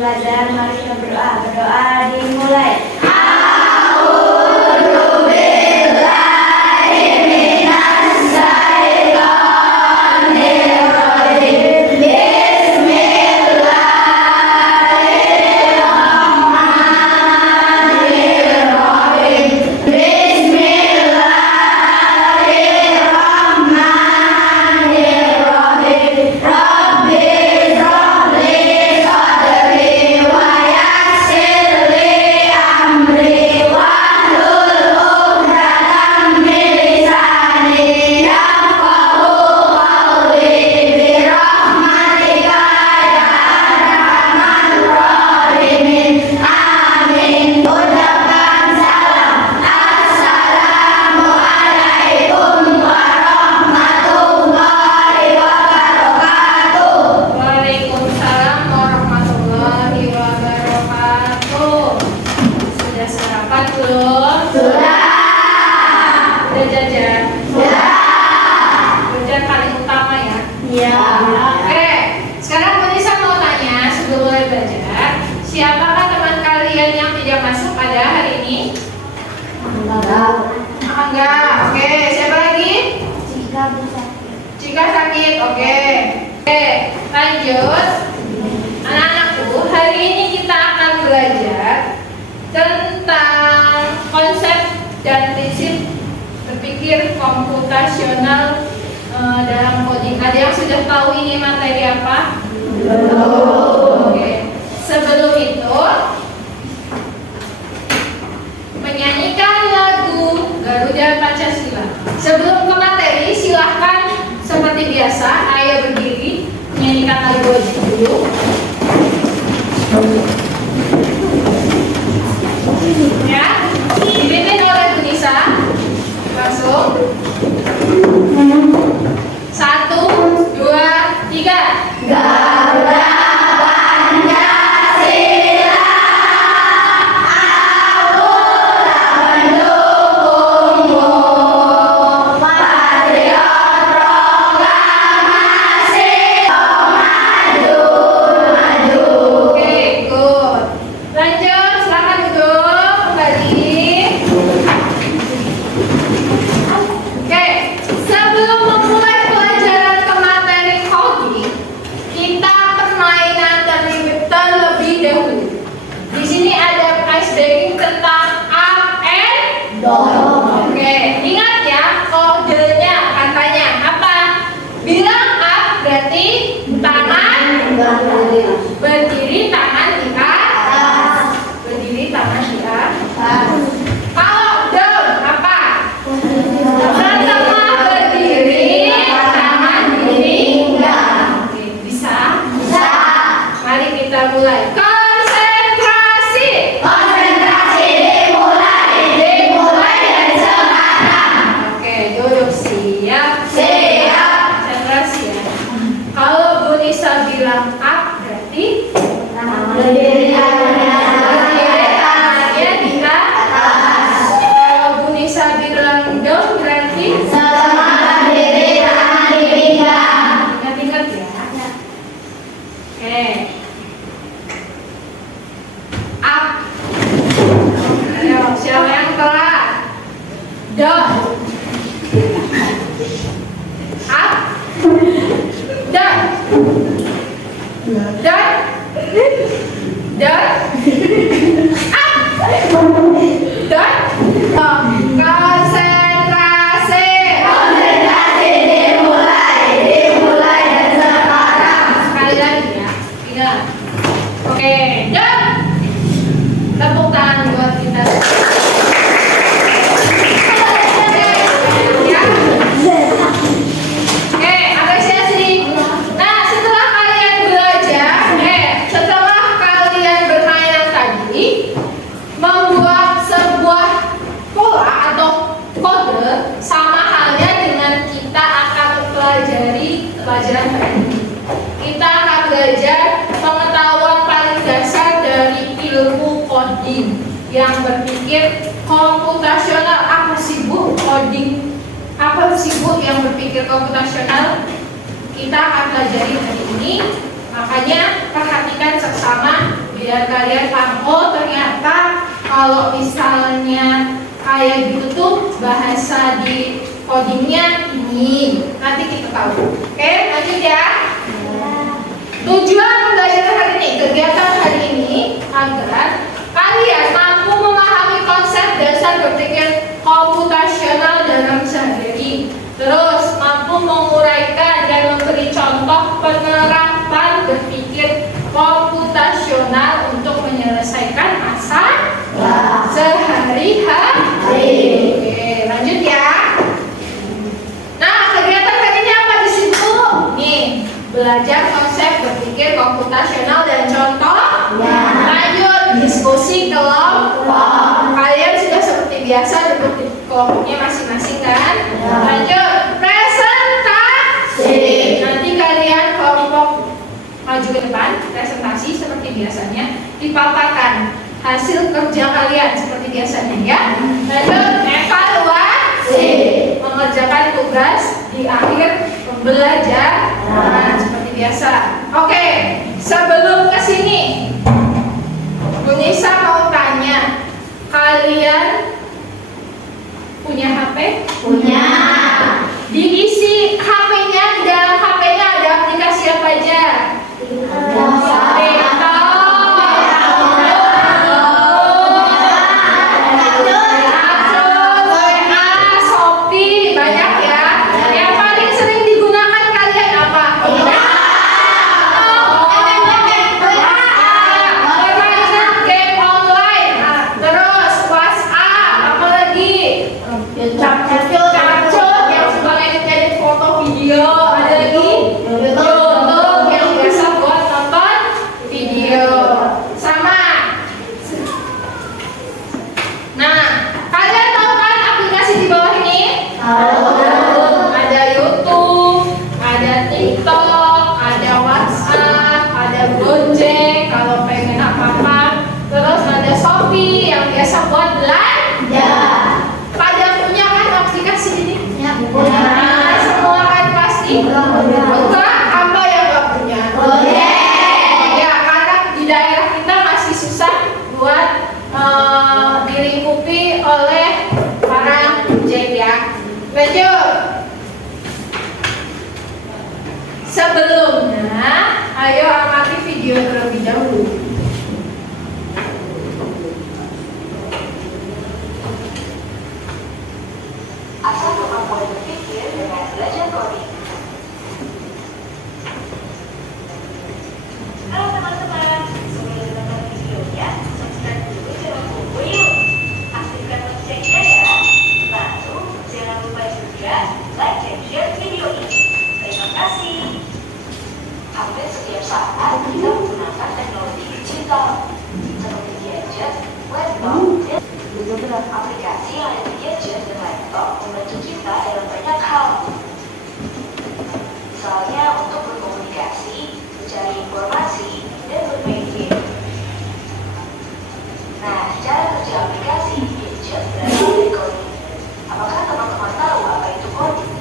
belajar, mari kita berdoa. Berdoa dimulai. Siapakah teman kalian yang tidak masuk pada hari ini? Enggak. Oke, siapa lagi? Cika sakit. Oke, lanjut. Anak-anakku, hari ini kita akan belajar tentang konsep dan prinsip berpikir komputasional dalam coding. Ada yang sudah tahu ini materi apa? Oke. Sebelum itu, menyanyikan lagu Garuda Pancasila. Sebelum ke materi, silahkan seperti biasa, ayo berdiri, menyanyikan lagu wajib dulu. Ya, dipimpin oleh Bu Nisa. Langsung. 1, 2, 3. Garuda berdiri, tangan di atas. Berdiri, tangan di atas. Kalau down apa? Pertama berdiri, tangan di pinggang. Oke, bisa? Bisa. Mari kita mulai. Konsentrasi. Konsentrasi dimulai dari sekarang. Oke, duduk siap. Siap. Konsentrasi ya. Kalau Bu Nisa bilang up, berarti berdiri tangannya di atas. Kalau Bu Nisa bilang down, berarti sama berdiri tangan di pinggang. Ingat-ingat ya. Oke. Up. Ayo, siapa yang telat? Down. Up. Down. Down. Down. Up. Down. Konsentrasi. Konsentrasi dimulai dari sekarang. Sekali lagi ya. Ingat. Oke, down. Tepuk tangan buat kita. Pelajaran hari ini kita akan belajar pengetahuan paling dasar dari ilmu coding yang berpikir komputasional. Apa sih Bu coding? Apa sih Bu yang berpikir komputasional? Kita akan pelajari hari ini. Makanya perhatikan seksama biar kalian paham. Oh ternyata kalau misalnya kayak gitu tuh bahasa di codingnya ini. Nanti kita tahu. Oke, lanjut ya. Tujuan pembelajaran hari ini, kegiatan hari ini agar kalian mampu memahami konsep dasar berpikir komputasional dalam sehari-hari. Terus mampu menguraikan dan memberi contoh penerapan berpikir komputasional untuk menyelesaikan masalah sehari-hari. Oke, lanjut ya. Nah, kegiatan hari ini apa di situ? Nih, belajar konsep berpikir komputasional dan contoh. Lanjut, diskusi kelompok. Kalian sudah seperti biasa duduk di kelompoknya masing-masing kan? Lanjut, presentasi. Nanti kalian kelompok maju ke depan, presentasi seperti biasanya, dipaparkan hasil kerja kalian seperti biasanya ya. Lanjut, evaluasi. Mengerjakan tugas di akhir pembelajaran seperti biasa. Oke, sebelum ke sini Bu Nisa mau tanya, kalian punya HP? Punya. Diisi HP-nya, di dalam HP-nya ada aplikasi apa aja? Dilingkupi oleh para Jack ya. Lanjut. Sebelumnya, ayo amati video terlebih dahulu. Asal kemampuan berpikir dengan belajar coding. Halo teman-teman, sebelum menonton videonya, subscribe dulu channel Bobo yuk. Aktifkan loncengnya ya. Lalu, jangan lupa juga like dan share video ini. Terima kasih. Hampir setiap saat kita menggunakan teknologi digital seperti gadget, laptop, dan beberapa aplikasi yang ada di gadget dan laptop membantu kita dalam banyak hal. Misalnya untuk berkomunikasi, mencari informasi, dan bermain game. Nah, cara kerja aplikasi gadget berasal dari coding. Apakah teman-teman tahu apa itu coding?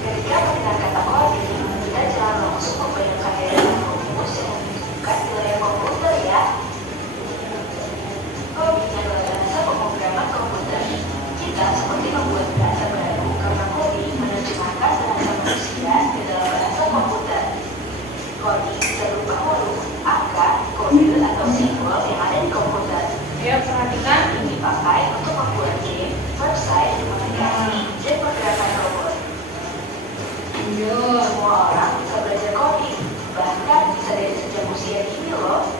Ketika mendengar kata coding, kita jangan langsung membayangkan deretan rumus yang dibutuhkan di layar komputer ya. Coding adalah bahasa pemrograman komputer. Kita seperti membuat bahasa baru karena coding menerjemahkan bahasa manusia ke dalam bahasa komputer. Coding berupa huruf, angka, kode atau simbol yang ada di komputer. Ya, perhatikan. Ini dipakai untuk membuat game, website, aplikasi, dan pergerakan robot. Semua orang bisa belajar coding, bahkan bisa dari sejak usia dini loh.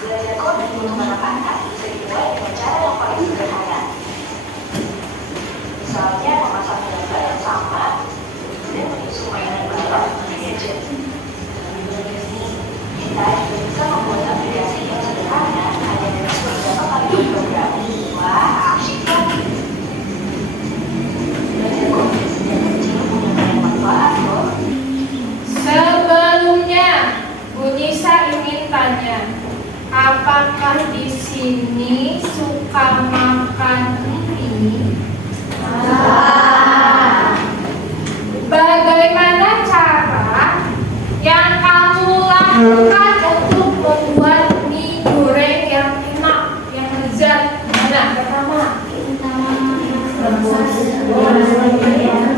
Belajar coding untuk anak-anak bisa dimulai dengan cara yang paling sederhana. Misalnya memasang gambar yang sama dan menyusun mainan baru di gadget. Kita juga bisa membuat aplikasi yang sederhana hanya dengan beberapa kali program. Wah, asyik kan? Belajar coding sejak kecil punya banyak manfaat loh. Sebelumnya, Bu Nisa ingin tanya, apakah di sini suka makan mie? Bagaimana cara yang kamu lakukan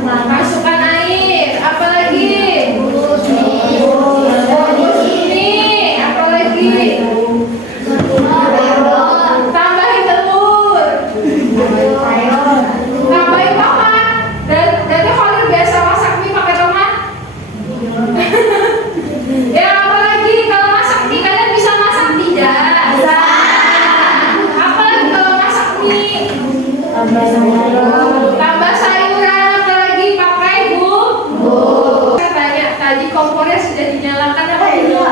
Masukkan air. Apa lagi? Ini. Apa lagi? Tambahin telur. Tambahin tomat. Dan kalau biasa masak mie pakai tomat. Ya apa lagi? Kalau masak mie kalian bisa masak tidak? Apa lagi kalau masak mie? Tambah sayuran. Apa lagi pakai bumbu? Saya tanya tadi kompornya sudah dinyalakan apa belum?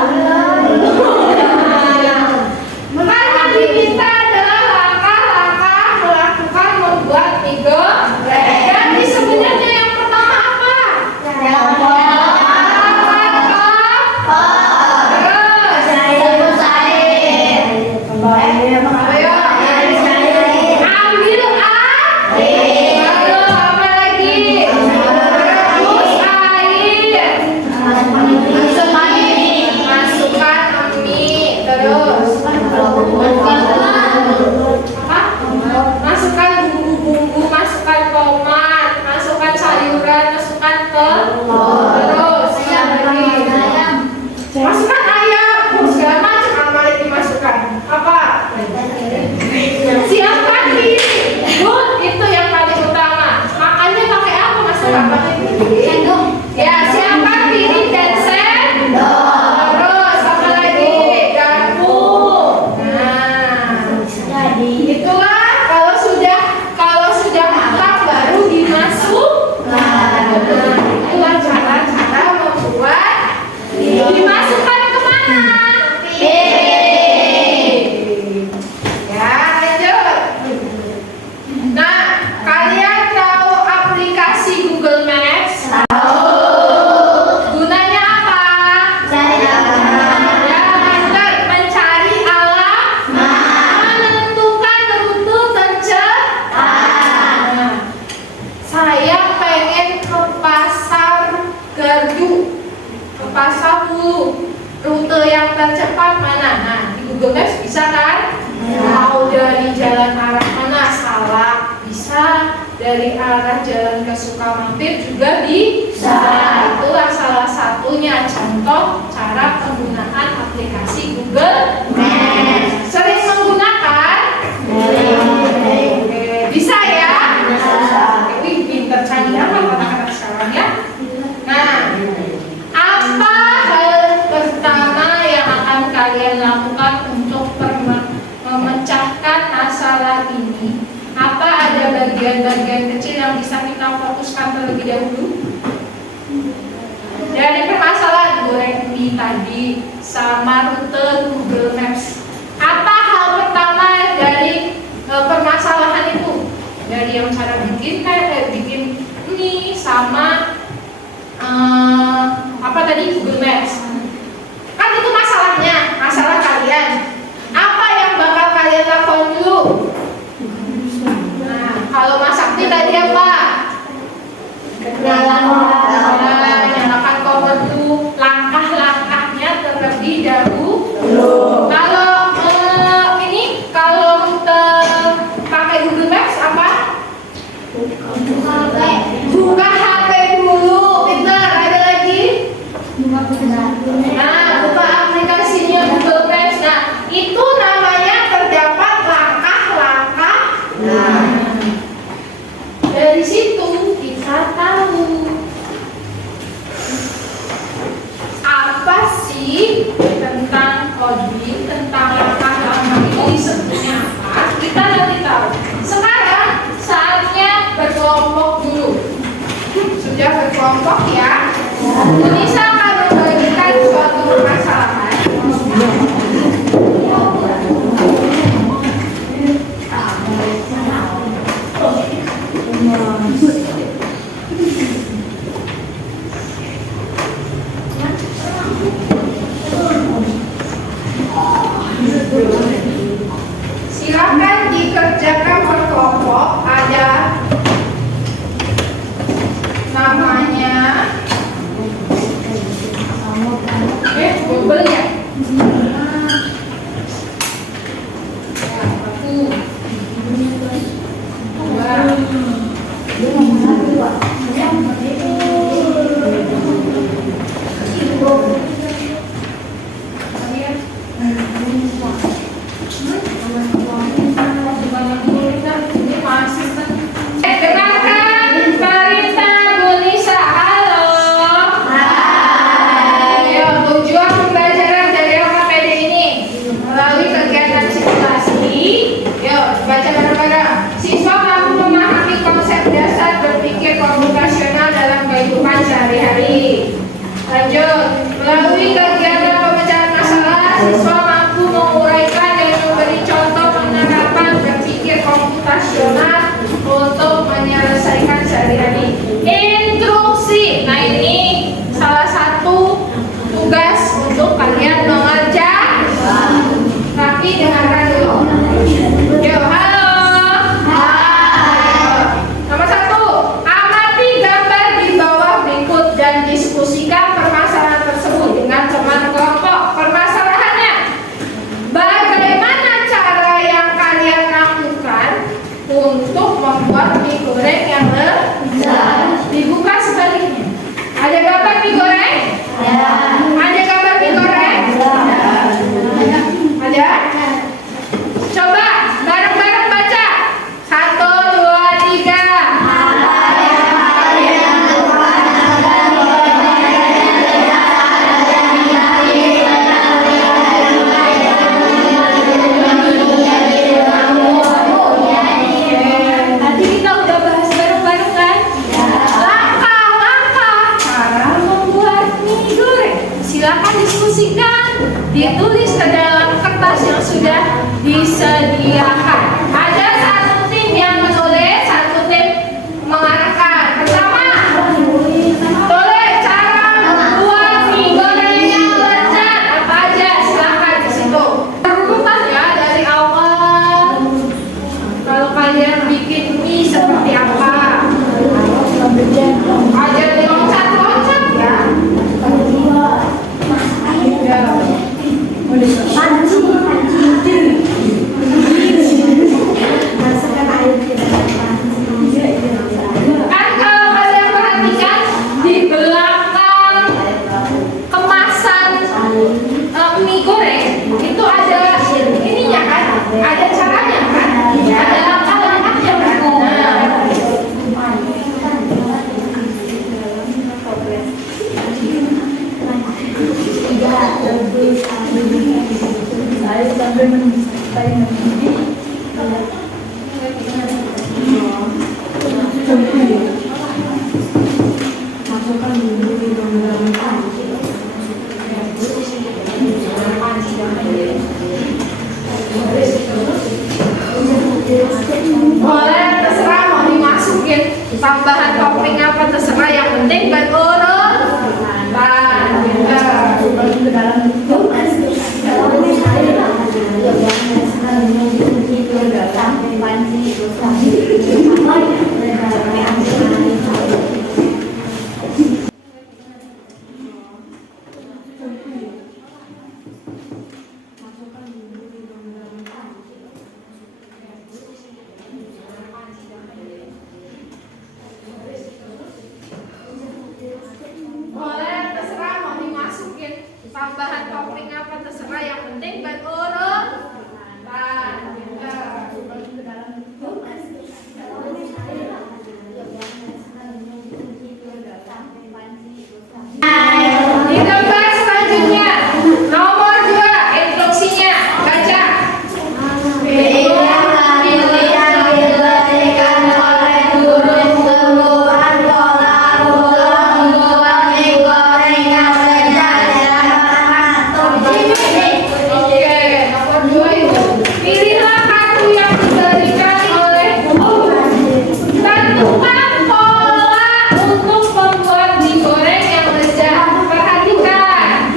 Karena kita adalah langkah-langkah melakukan membuat mie goreng. Jadi sebenarnya yang pertama apa? Ayo, ambil air. Lalu apa lagi? Rebus air. Masukkan mie. Terus apa? Masukkan bumbu-bumbu, masukkan tomat, masukkan sayuran, masukkan telur. Terus apa lagi? Masukkan ayam. Segala macam apa lagi dimasukkan? Apa? Siapkan diri. Good, itu yang paling utama. Makannya pakai apa? Masukkan pakai sendok. Ya, siapkan diri dan sendok. Terus apa lagi? Garpu. Nah, itulah kalau sudah matang baru dimasukkan. Itulah cara-cara membuat. Dimasukkan kemana? Ya, lanjut. Nah, kalian tahu aplikasi Google Maps? Gunanya apa? Ya, benar, mencari alamat, menentukan rute tercepat. Saya pengen ke Pasar Gardu, ke Pasar Hulu. Rute yang tercepat mana? Nah, di Google Maps bisa kan? Mau dari jalan arah mana? Salah bisa. Dari arah jalan ke Sukamampir juga bisa. Itulah salah satunya contoh cara penggunaan aplikasi Google Maps. Sering menggunakan? Bisa ya? Wih, pinter canggih apa kata-kata sekarang ya? Nah, apa hal pertama yang akan kalian lakukan untuk memecahkan masalah ini? Apa ada bagian-bagian kecil yang bisa kita fokuskan terlebih dahulu? Dari permasalahan goreng mie tadi sama rute Google Maps. Apa hal pertama dari permasalahan itu? Dari yang cara bikin mie sama apa tadi Google Maps. Kan itu masalahnya, masalah kalian. Apa yang bakal kalian lakukan dulu? Nah, kalau masak mie tadi apa? Nyalakan kompor dulu. Langkah-langkahnya terlebih dahulu. Kalau ini kalau pakai Google Maps apa? Buka HP dulu. Pintar. Ada lagi? Nah, buka aplikasinya Google Maps. Nah, itu namanya terdapat langkah-langkah. Nah, dari situ kita tahu apa sih tentang coding, tentang langkah-langkah itu disebutnya apa. Kita nanti tahu. Sekarang saatnya berkelompok dulu. Sudah berkelompok ya. Tunisa akan membagikan suatu permasalahan. Silakan dikerjakan berkelompok. Ada namanya bubble ya. Satu, dua, Masukkan bumbu di dalam panci. Boleh, terserah mau dimasukin tambahan topping apa terserah, yang penting berurut. Boleh, terserah mau dimasukin tambahan topping apa terserah, yang penting berurut. Di gambar selanjutnya, nomor 2, instruksinya baca. Pilihlah kartu yang diberikan oleh guru. Tentukan pola untuk membuat mie goreng yang lezat. Perhatikan.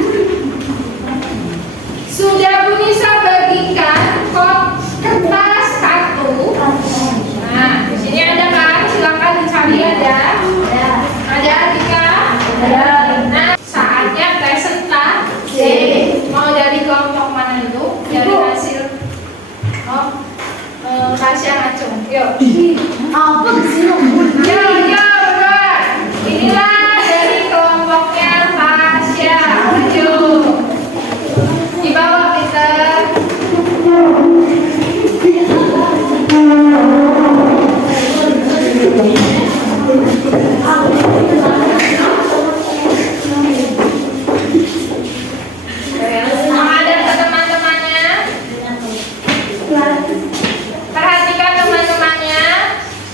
Sudah Bunisa bagikan kertas kartu. Nah, di sini ada kan? Silakan dicari ada. Ada Dika? Ada. Nah, saatnya presentasi. Mau dari kelompok mana itu? Dari hasil Tasya Ngacung. Yuk. Apa sih? Yo, berdua. Inilah dari kelompoknya Tasya. Maju. Di bawah Peter. Menghadap ke teman-temannya. Perhatikan teman-temannya.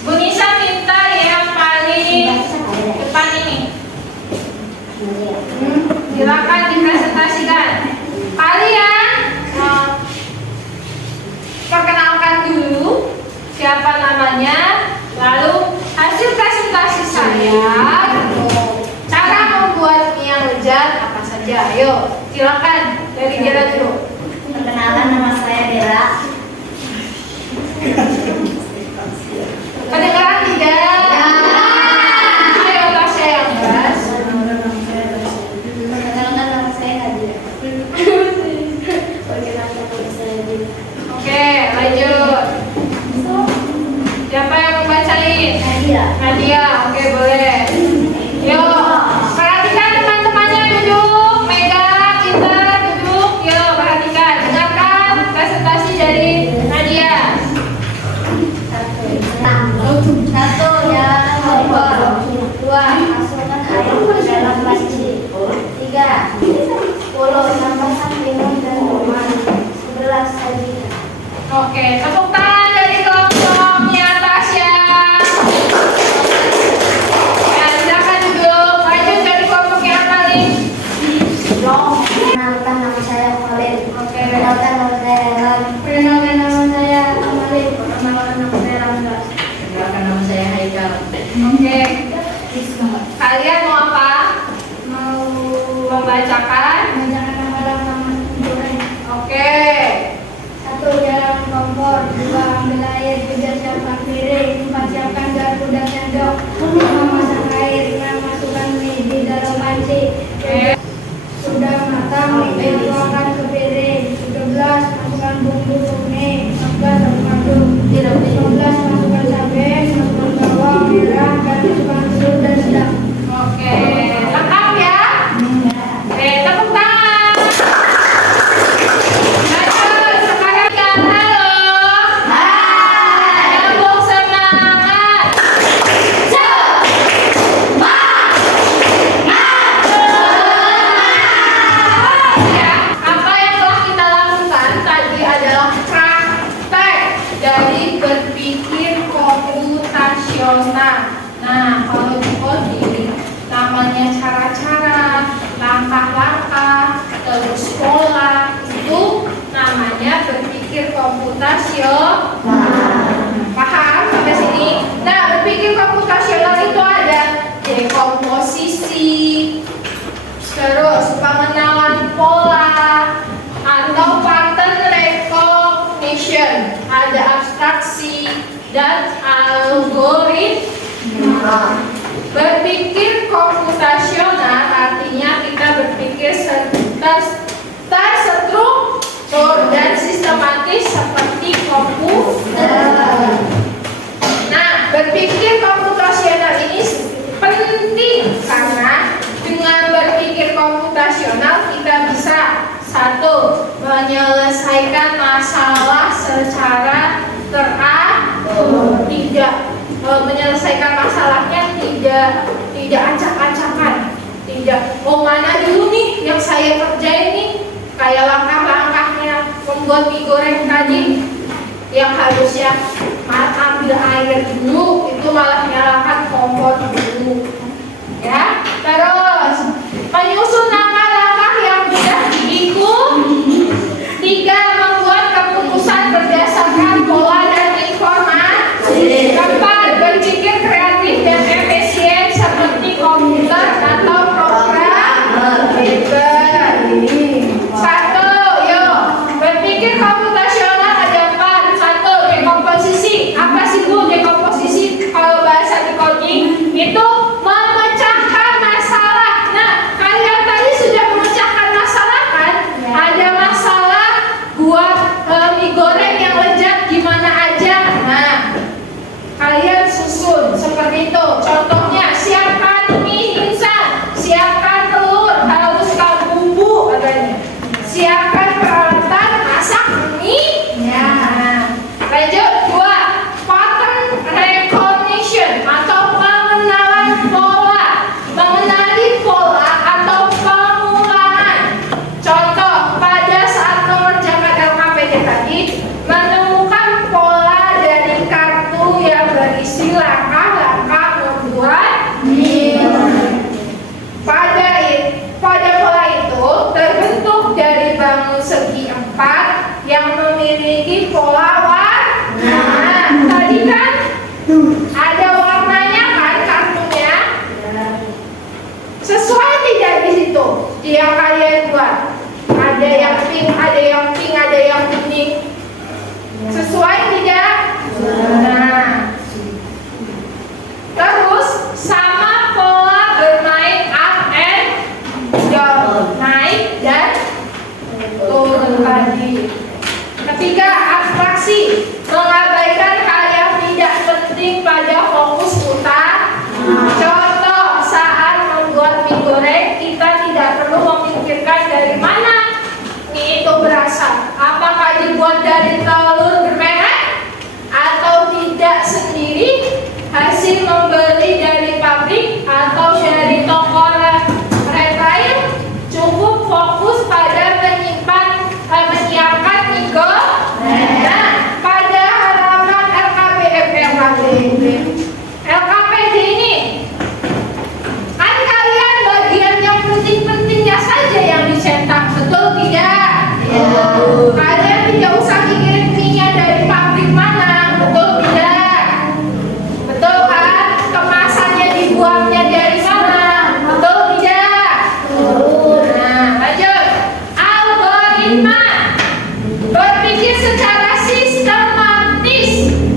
Bunisa minta yang paling depan ini. Silakan dipresentasikan. Kalian perkenalkan dulu siapa namanya, lalu hasil presentasi saya, cara membuat mie yang lezat apa saja. Ayo, silakan dari Dera dulu. Perkenalkan, nama saya Dera. Kedengaran tidak? Ayo Tasya yang keras. Perkenalkan, nama saya Nadia. Perkenalkan, nama saya Nadia. Oke, lanjut. Siapa yang membacain? Nadia. Nadia, oke boleh. Yuk, perhatikan teman-temannya duduk. Mega, Peter, duduk. Yuk, perhatikan. Dengarkan presentasi dari Nadia. Satu, yang nomor 2, masukkan air ke dalam panci. 3, 10, tambahkan minum dan minuman. 11, sajikan. Oke, tepuk tangan dari kelompoknya Tasya. Ya, silakan duduk. Lanjut dari kelompok yang paling. Perkenalkan, nama saya Khalid. Oke. Perkenalkan, nama saya Elan. Perkenalkan, nama saya Amalin. Perkenalkan, nama saya Ramda. Perkenalkan, nama saya Haikal. Oke. Kalian mau apa? Mau Membacakan. menjaga nama goreng. Oke. 1, jalan kompor. 2, ambil air. 3, siapkan piring. 4, siapkan garpu dan sendok. 5, masak air. 6, masukkan mie di dalam panci. Oke. Sudah matang, mie tuangkan ke piring. 13, masukkan bumbu kuning. 14, aduk. 15, masukkan cabai, masukkan bawang merah, dan masukkan telur dan sedang. Oke. Lengkap ya? Oke, tepuk tangan. Lanjut, sekarang yang halo. Hai. Gabung semangat. Nah, kalau di coding namanya cara-cara, langkah-langkah, terus pola, itu namanya berpikir komputasional. Paham sampai sini? Nah, berpikir komputasional itu ada dekomposisi, terus pengenalan pola, atau pattern recognition, ada abstraksi dan algoritma. Berpikir komputasional artinya kita berpikir terstruktur dan sistematis seperti komputer. Nah, berpikir komputasional ini penting karena dengan berpikir komputasional kita bisa satu, menyelesaikan masalah secara teratur. Menyelesaikan masalahnya tidak acak-acakan. Tidak, mana dulu nih yang saya kerjain nih, kayak langkah-langkahnya membuat mie goreng tadi yang harusnya ambil air dulu, itu malah nyalakan kompor dulu. Ya, terus menyusun langkah-langkah yang sudah diikuti. 3, membuat keputusan berdasarkan pola dan informasi. 4, berpikir kreatif dan efisien seperti komputer atau program. Satu, yuk berpikir komputasional ada 4. 1, dekomposisi. Apa sih Bu dekomposisi? Kalau bahasa di coding itu memecahkan masalah. Nah, kalian tadi sudah memecahkan masalah kan? Ada masalah buat mie goreng yang lezat gimana aja. Nah, kalian susun seperti itu. Contohnya, siapkan mie instan, siapkan telur, haluskan bumbu katanya. Siapkan peralatan masak mie. Nah, lanjut 2, pattern recognition atau pengenalan pola. Mengenali pola atau pengulangan. Contoh, pada saat mengerjakan LKPD tadi, menemukan pola dari kartu yang berisi langkah-langkah membuat mie. Pada pola itu terbentuk dari bangun segi 4 yang memiliki pola warna. Tadi kan ada warnanya kan kartunya? Sesuai tidak di situ yang kalian buat? Ada yang pink, ada yang pink, ada yang kuning. Sesuai tidak? Nah, terus sama pola bermain up and down, naik dan turun tadi. Ketiga, abstraksi, mengabaikan hal yang tidak penting pada fokus utama. Contoh, saat membuat mie goreng kita tidak perlu memikirkan dari mana mie itu berasal. Apakah dibuat dari telur bermerek atau tidak sendiri, hasil membeli dari pabrik atau dari toko retail. Cukup fokus pada menyiapkan mie goreng. Nah, pada halaman LKPD ini kan kalian bagian yang penting-pentingnya saja yang dicetak, betul tidak? Kalian tidak usah mikirin mie-nya dari pabrik mana, betul tidak? Betul kan? Kemasannya dibuatnya dari mana, betul tidak? Nah, lanjut. Algoritma, berpikir secara sistematis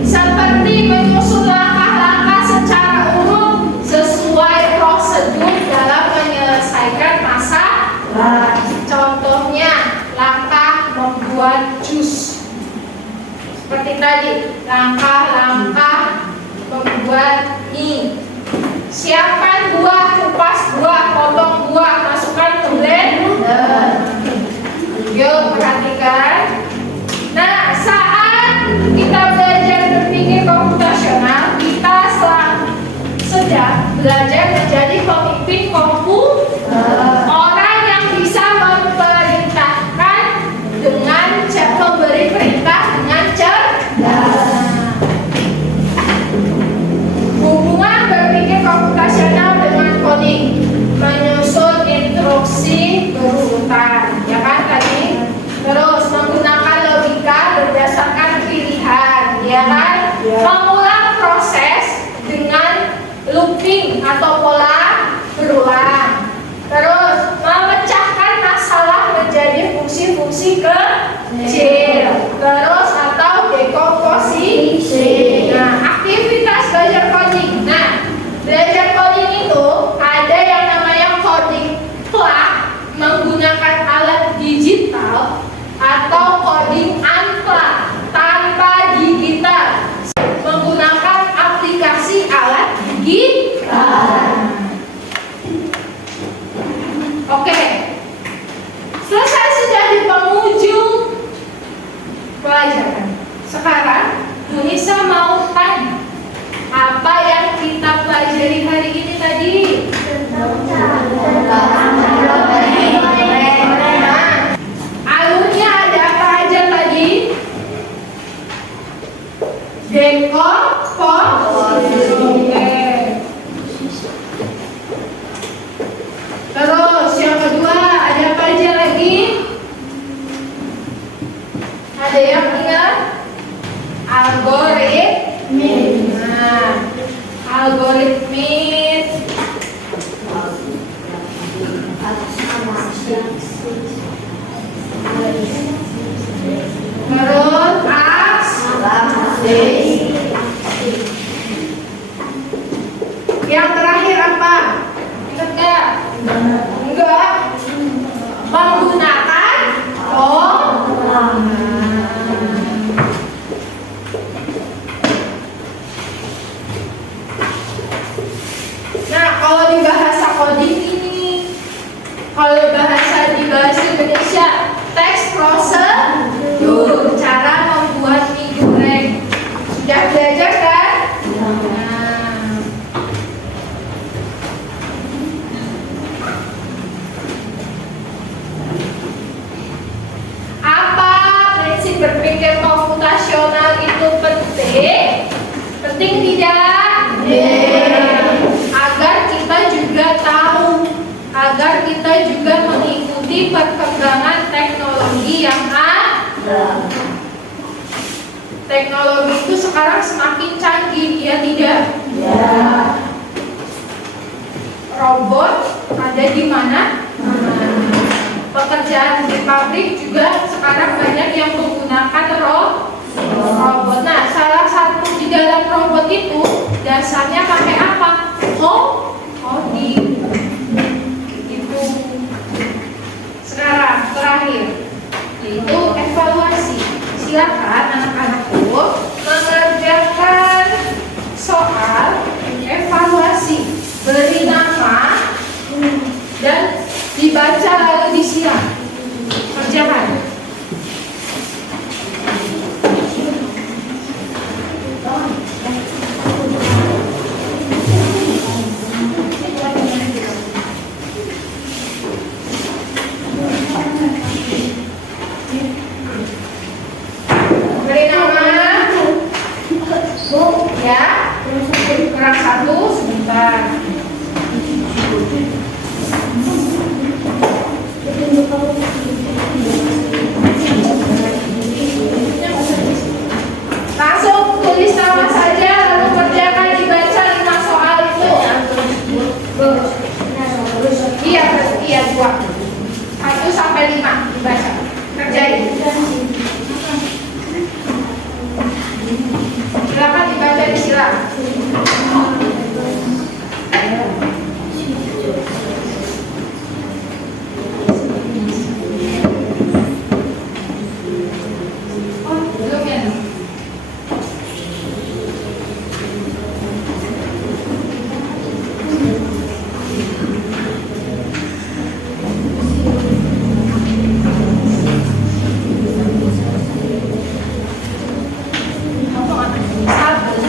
seperti menyusun langkah-langkah secara urut sesuai prosedur dalam menyelesaikan masalah. Contohnya, langkah membuat jus. Seperti tadi, langkah-langkah membuat mie. Siapkan buah, kupas buah, potong buah, masukkan ke blender. Yuk, perhatikan. Nah, saat kita belajar berpikir komputasional, kita sedang belajar menjadi pemimpin komputer. Orang yang bisa memerintahkan dengan memberi perintah dengan cerdas. Hubungan coding, menyusun instruksi berurutan, ya kan tadi? Terus menggunakan logika berdasarkan pilihan, ya kan? Mengulang proses dengan looping atau pola berulang. Terus memecahkan masalah menjadi fungsi-fungsi kecil. Terus atau dekomposisi. Nah, aktivitas belajar coding. Nah, belajar coding itu ada yang namanya coding plug menggunakan alat digital atau coding unplug tanpa digital menggunakan aplikasi alat digital. Oke, selesai sudah di penghujung pelajaran. Sekarang Bu Nisa mau tanya, apa yang kita pelajari hari ini tadi? Alurnya ada apa aja tadi? Dekomposisi. Terus yang kedua ada apa aja lagi? Ada yang ingat? Algoritmis. Nah, algoritmis. Terus yang terakhir apa? Ingat gak? Enggak. Menggunakan Nah, kalau di bahasa coding ini, kalau bahasa di bahasa Indonesia, teks prosedur, cara membuat mie goreng. Sudah belajar kan? Nah, apa prinsip berpikir komputasional itu penting? Penting tidak? Agar kita juga tahu, agar kita juga mengikuti perkembangan teknologi yang ada. Teknologi itu sekarang semakin canggih, ya tidak? Robot ada di mana? Pekerjaan di pabrik juga sekarang banyak yang menggunakan robot. Nah, salah satu di dalam robot itu dasarnya pakai apa? Coding. Itu. Sekarang terakhir yaitu evaluasi. Silakan anak-anakku mengerjakan soal evaluasi, beri nama dan dibaca lalu disilang. Kerjakan. Beri nama. Ya. Kurang satu sebentar. Langsung tulis nama saja lalu kerjakan, dibaca 5 soal itu. Iya 2. 1 sampai 5 dibaca. Kerjain. Silakan dibaca disilang. Belum ya? Satu.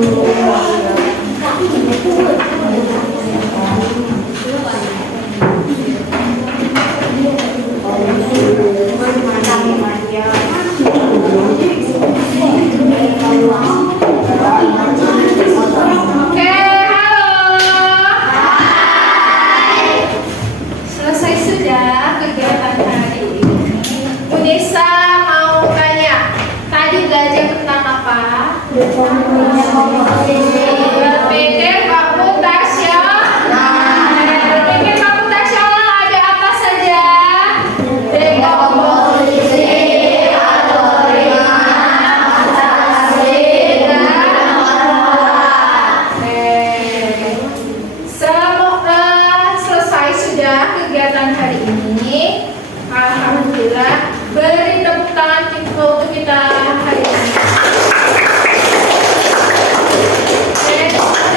Oke, halo. Selesai sudah kegiatan hari ini. Bu Nisa mau tanya, tadi belajar tentang apa? Berpikir komputasional. Berpikir komputasional ada apa saja? Dekomposisi, algoritma, selesai sudah kegiatan hari ini. Alhamdulillah, beri tepuk tangan untuk kita hari ini.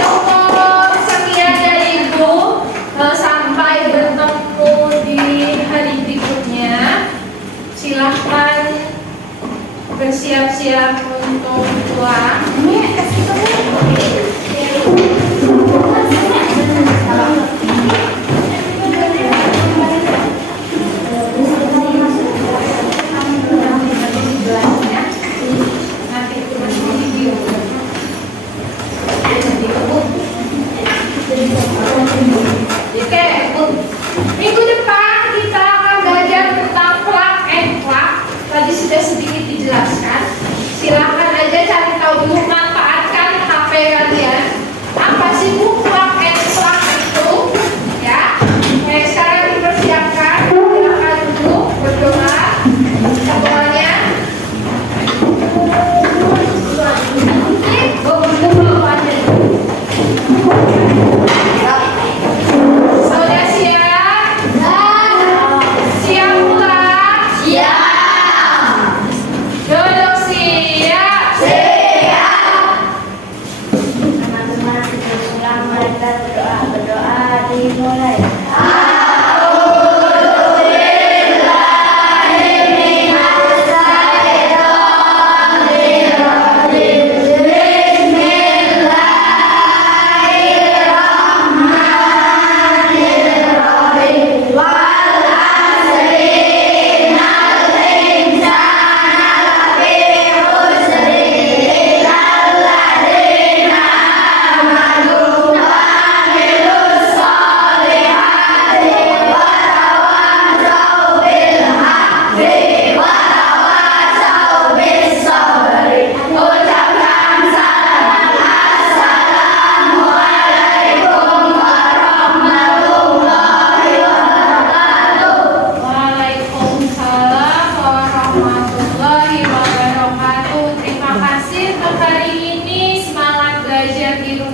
Cukup sekian dari Ibu. Sampai bertemu di hari berikutnya. Silahkan bersiap-siap untuk pulang. Oke, minggu depan kita akan belajar tentang plug and plug. Tadi sudah sedikit dijelaskan. Silahkan aja cari tahu dulu, manfaatkan HP kalian. Apa sih Bu plug and plug itu? Ya. Oke, sekarang dipersiapkan. Silahkan dulu berdoa semuanya. Sudah siap? Siap pula? Siap. Duduk siap. Teman-teman kita pulang, mereka berdoa dimulai. Waalaikumsalam warahmatullahi wabarakatuh. Terima kasih untuk hari ini. Semangat belajar di rumah.